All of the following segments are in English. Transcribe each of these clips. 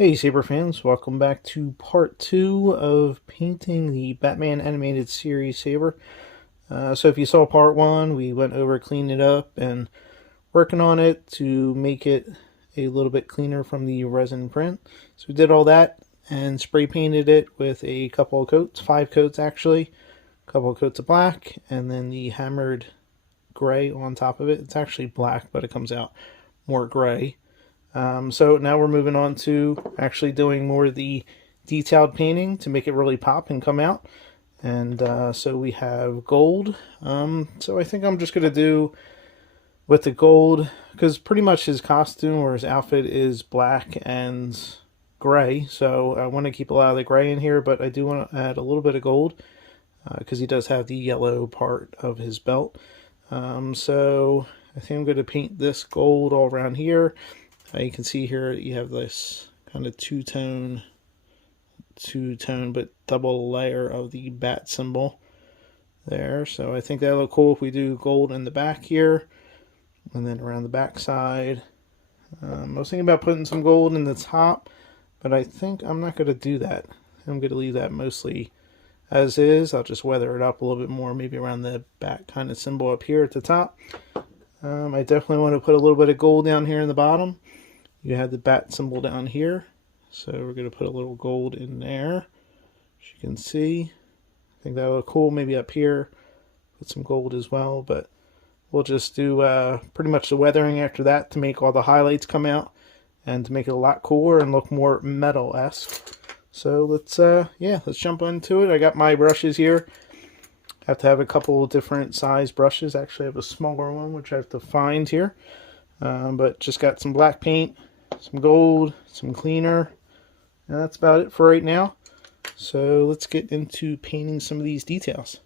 Hey Saber fans, welcome back to part 2 of painting the Batman animated series Saber. So if you saw part 1, we went over cleaning it up and working on it to make it a little bit cleaner from the resin print. So we did all that and spray painted it with a couple of coats, 5 coats actually, a couple of coats of black, and then the hammered gray on top of it. It's actually black, but it comes out more gray. So now we're moving on to actually doing more of the detailed painting to make it really pop and come out. And so we have gold. So I think I'm just going to do with the gold, because pretty much his costume or his outfit is black and gray. So I want to keep a lot of the gray in here, but I do want to add a little bit of gold because he does have the yellow part of his belt. So I think I'm going to paint this gold all around here. You can see here you have this kind of two-tone but double layer of the bat symbol there. So I think that'll look cool if we do gold in the back here and then around the back side. I was thinking about putting some gold in the top, but I think I'm not going to do that. I'm going to leave that mostly as is. I'll just weather it up a little bit more, maybe around the back kind of symbol up here at the top. I definitely want to put a little bit of gold down here in the bottom. You have the bat symbol down here, so we're going to put a little gold in there, as you can see. I think that'll look cool. Maybe up here, put some gold as well, but we'll just do pretty much the weathering after that to make all the highlights come out and to make it a lot cooler and look more metal-esque. So let's jump into it. I got my brushes here. I have to have a couple of different size brushes. Actually, I have a smaller one, which I have to find here. But just got some black paint, some gold, some cleaner, and that's about it for right now. So let's get into painting some of these details.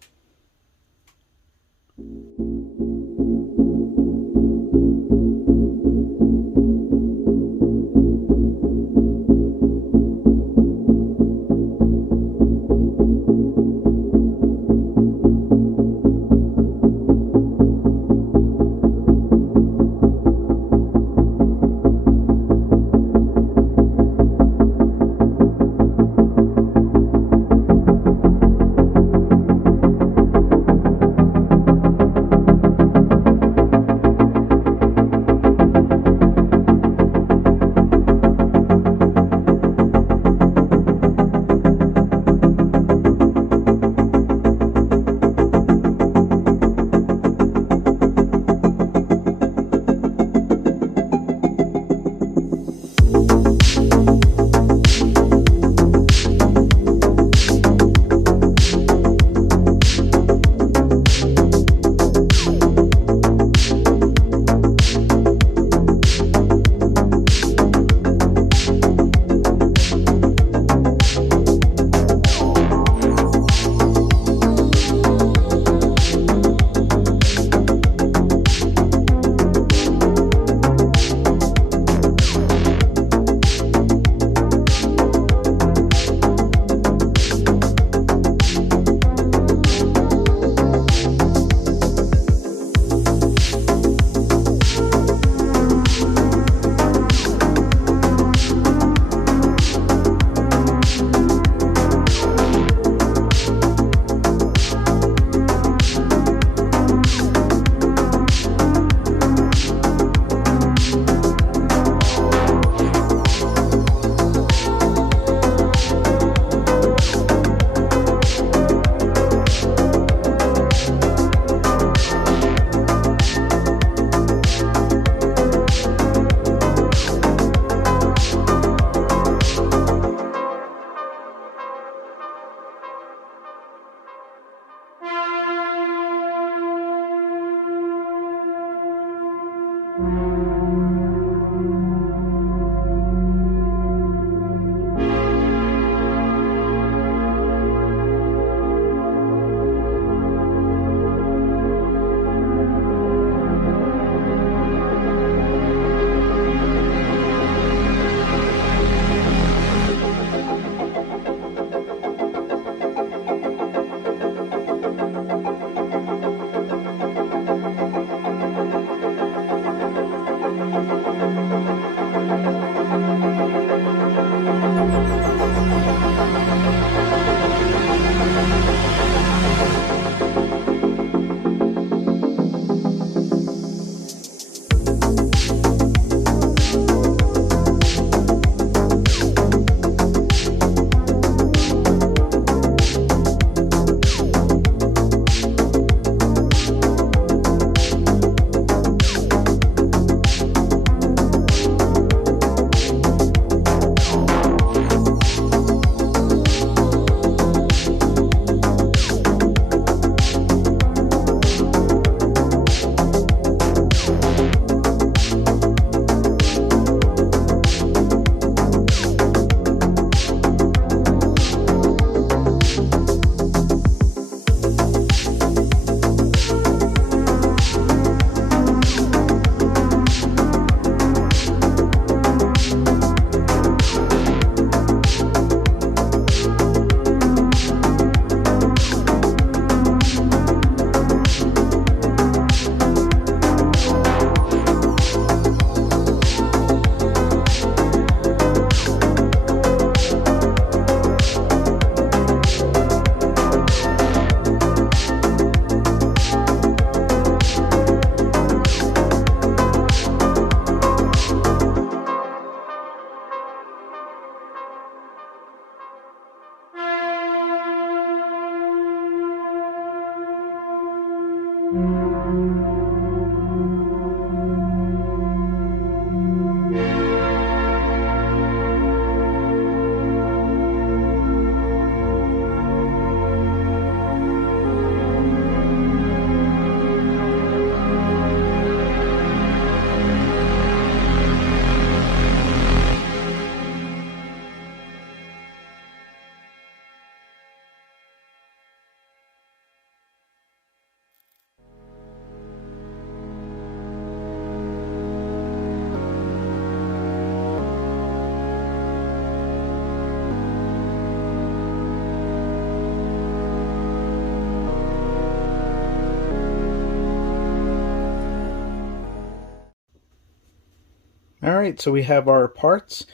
Alright, so we have our parts,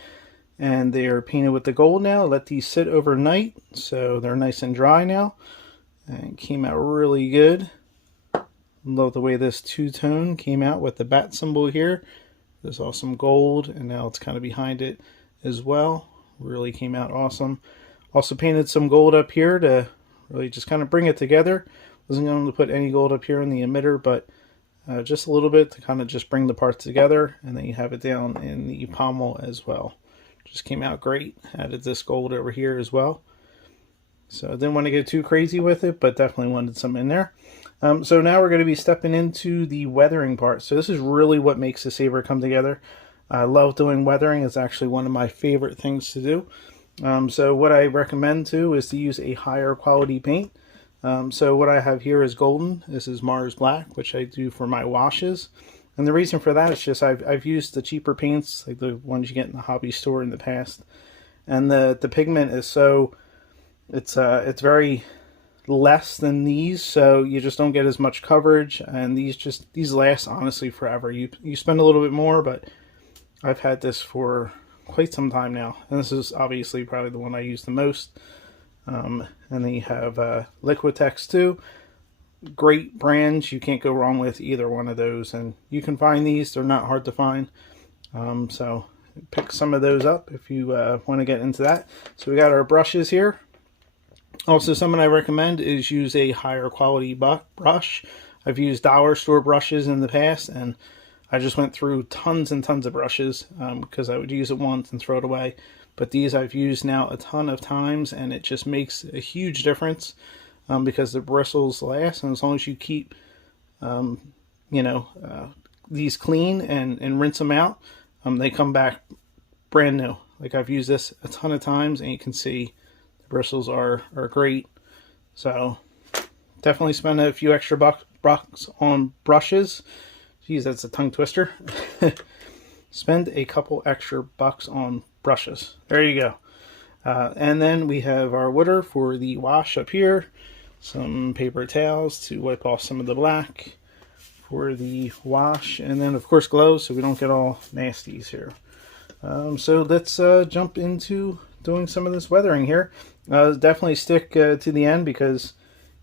and they are painted with the gold now. Let these sit overnight, so they're nice and dry now. And it came out really good. Love the way this two-tone came out with the bat symbol here. There's awesome gold, and now it's kind of behind it as well. Really came out awesome. Also painted some gold up here to really just kind of bring it together. Wasn't going to put any gold up here in the emitter, but just a little bit to kind of just bring the parts together, and then you have it down in the pommel as well. Just came out great. Added this gold over here as well. So I didn't want to get too crazy with it, but definitely wanted some in there. So now we're going to be stepping into the weathering part. So this is really what makes the saber come together. I love doing weathering. It's actually one of my favorite things to do. So what I recommend too is to use a higher quality paint. So what I have here is golden. This is Mars Black, which I do for my washes. And the reason for that is just I've used the cheaper paints, like the ones you get in the hobby store in the past. And the pigment is so, it's very less than these, so you just don't get as much coverage. And these last honestly forever. You spend a little bit more, but I've had this for quite some time now. And this is obviously probably the one I use the most. And then you have Liquitex too. Great brands. You can't go wrong with either one of those. And you can find these. They're not hard to find. So pick some of those up if you want to get into that. So we got our brushes here. Also, something I recommend is use a higher quality brush. I've used dollar store brushes in the past, and I just went through tons and tons of brushes because I would use it once and throw it away. But these I've used now a ton of times, and it just makes a huge difference because the bristles last. And as long as you keep, these clean and rinse them out, they come back brand new. Like I've used this a ton of times, and you can see the bristles are great. So definitely spend a few extra bucks on brushes. Geez, that's a tongue twister. Spend a couple extra bucks on brushes. There you go. And then we have our water for the wash up here. Some paper towels to wipe off some of the black for the wash. And then, of course, gloves so we don't get all nasties here. So let's jump into doing some of this weathering here. Definitely stick to the end because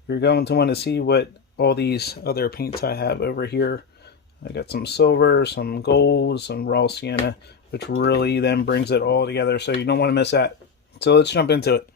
you're going to want to see what all these other paints I have over here. I got some silver, some gold, some raw sienna, which really then brings it all together, so you don't want to miss that. So let's jump into it.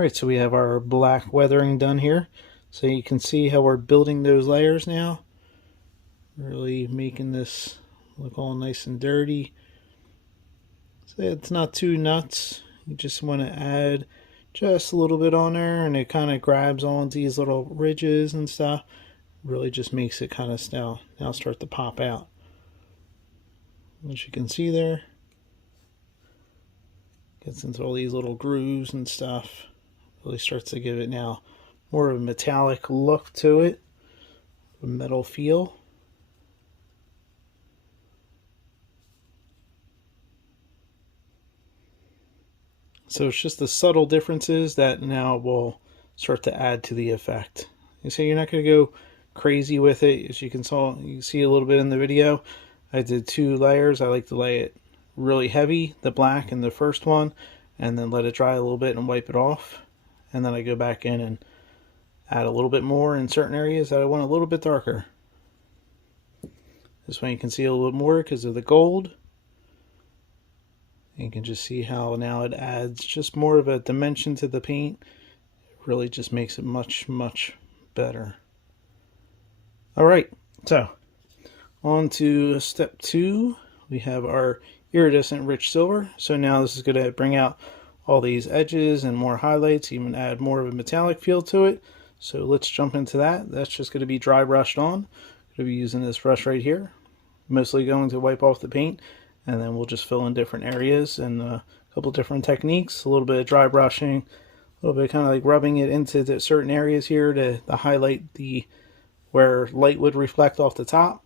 Alright, so we have our black weathering done here. So you can see how we're building those layers now. Really making this look all nice and dirty. So it's not too nuts. You just want to add just a little bit on there, and it kind of grabs onto these little ridges and stuff. Really just makes it kind of now start to pop out. As you can see there, gets into all these little grooves and stuff. Really starts to give it now more of a metallic look to it, a metal feel. So it's just the subtle differences that now will start to add to the effect. You see, you're not going to go crazy with it. As you can see a little bit in the video, I did 2 layers. I like to lay it really heavy, the black in the first one, and then let it dry a little bit and wipe it off. And then I go back in and add a little bit more in certain areas that I want a little bit darker. This one you can see a little bit more because of the gold. You can just see how now it adds just more of a dimension to the paint. It really just makes it much, much better. Alright, so on to step 2. We have our iridescent rich silver. So now this is going to bring out all these edges and more highlights, even add more of a metallic feel to it. So let's jump into that. That's just going to be dry brushed on. I'm going to be using this brush right here. Mostly going to wipe off the paint, and then we'll just fill in different areas and a couple different techniques. A little bit of dry brushing, a little bit kind of like rubbing it into the certain areas here to highlight where light would reflect off the top,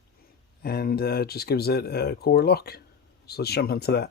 and just gives it a cooler look. So let's jump into that.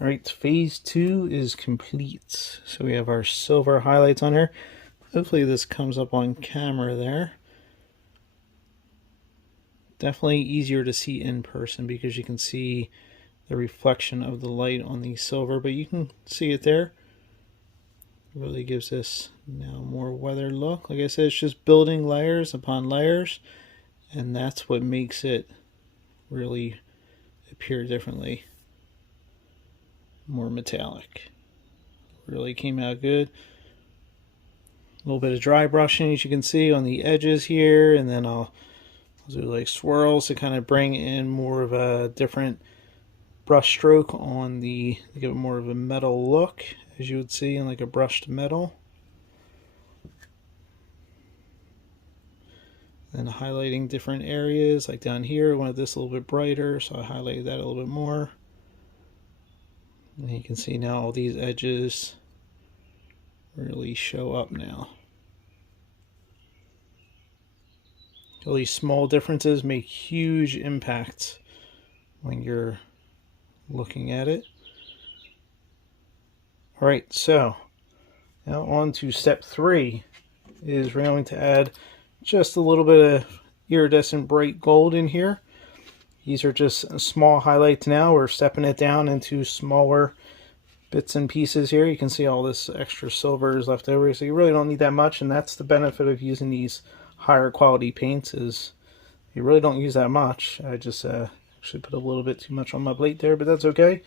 Alright, phase 2 is complete. So we have our silver highlights on here. Hopefully this comes up on camera there. Definitely easier to see in person because you can see the reflection of the light on the silver, but you can see it there. It really gives this now more weathered look. Like I said, it's just building layers upon layers, and that's what makes it really appear differently. More metallic. Really came out good. A little bit of dry brushing, as you can see, on the edges here, and then I'll do like swirls to kind of bring in more of a different brush stroke on to give it more of a metal look, as you would see in like a brushed metal. Then highlighting different areas, like down here, I wanted this a little bit brighter, so I highlighted that a little bit more. And you can see now all these edges really show up now. All these small differences make huge impacts when you're looking at it. Alright, so now on to step 3 is we're going to add just a little bit of iridescent bright gold in here. These are just small highlights now. We're stepping it down into smaller bits and pieces here. You can see all this extra silver is left over, so you really don't need that much, and that's the benefit of using these higher quality paints is you really don't use that much. I just actually put a little bit too much on my plate there, but that's okay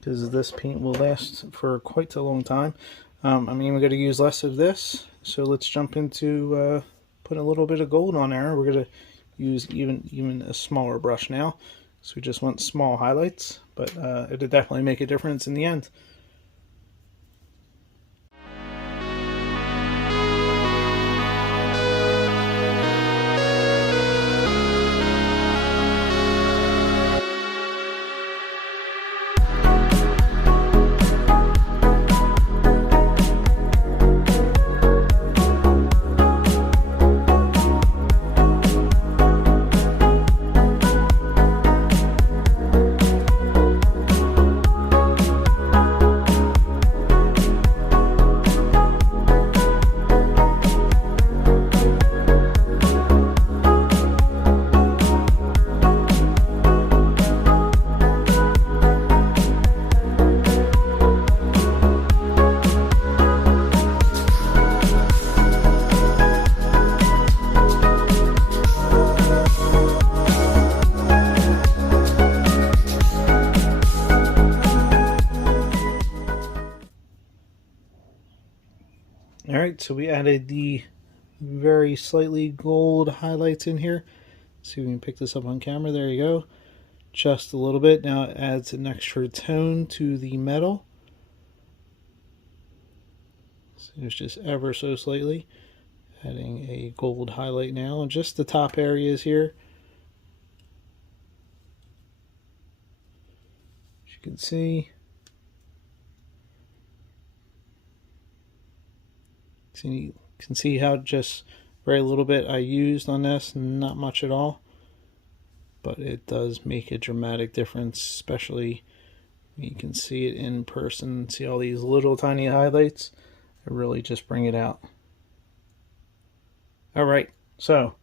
because this paint will last for quite a long time. I'm even going to use less of this, so let's jump into putting a little bit of gold on there. We're going to use even a smaller brush now, so we just want small highlights, but it'll definitely make a difference in the end. Alright, so we added the very slightly gold highlights in here. See if we can pick this up on camera. There you go. Just a little bit. Now it adds an extra tone to the metal. So it's just ever so slightly. Adding a gold highlight now. And just the top areas here. As you can see. So you can see how just very little bit I used on this, not much at all, but it does make a dramatic difference, especially when you can see it in person. See all these little tiny highlights? They really just bring it out. Alright, so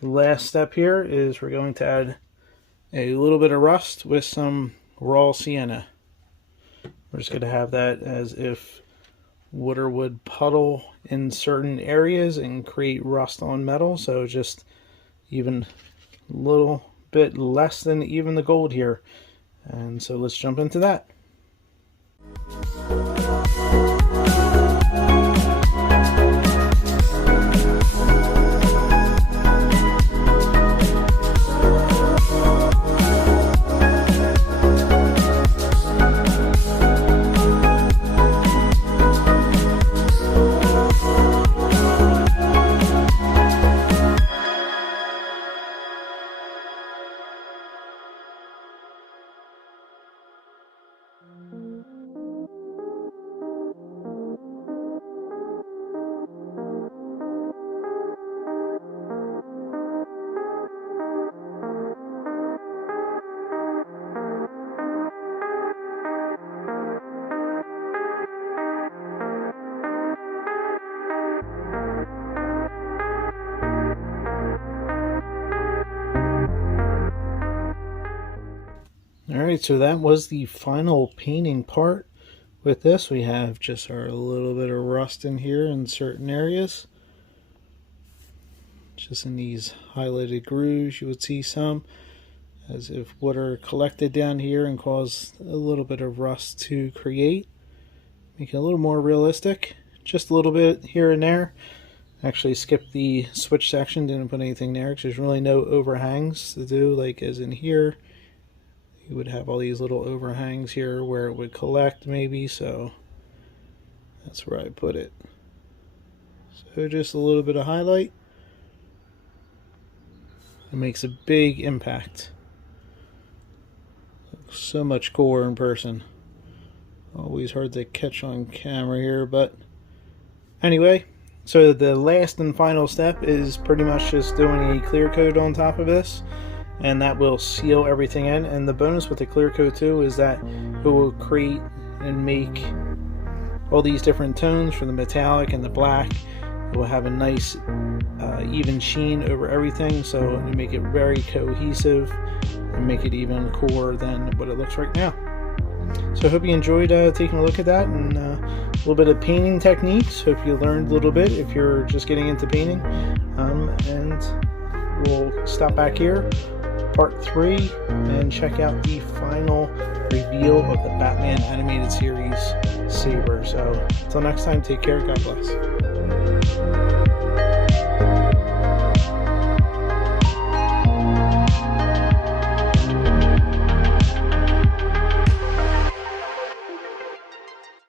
the last step here is we're going to add a little bit of rust with some raw sienna. We're just going to have that as if water would puddle in certain areas and create rust on metal, so just even a little bit less than even the gold here. And so let's jump into that. Alright, so that was the final painting part. With this, we have just our little bit of rust in here in certain areas. Just in these highlighted grooves, you would see some, as if water collected down here and caused a little bit of rust to create. Make it a little more realistic. Just a little bit here and there. Actually skipped the switch section, didn't put anything there because there's really no overhangs to do, like as in here. You would have all these little overhangs here where it would collect maybe, so that's where I put it. So just a little bit of highlight. It makes a big impact. Looks so much cooler in person. Always hard to catch on camera here, but anyway, so the last and final step is pretty much just doing a clear coat on top of this. And that will seal everything in. And the bonus with the clear coat too is that it will create and make all these different tones for the metallic and the black. It will have a nice even sheen over everything, so it will make it very cohesive and make it even cooler than what it looks right now. So I hope you enjoyed taking a look at that, and a little bit of painting techniques. Hope you learned a little bit if you're just getting into painting. And we'll stop back here, part 3, and check out the final reveal of the Batman animated series saber. So until next time, take care, God bless.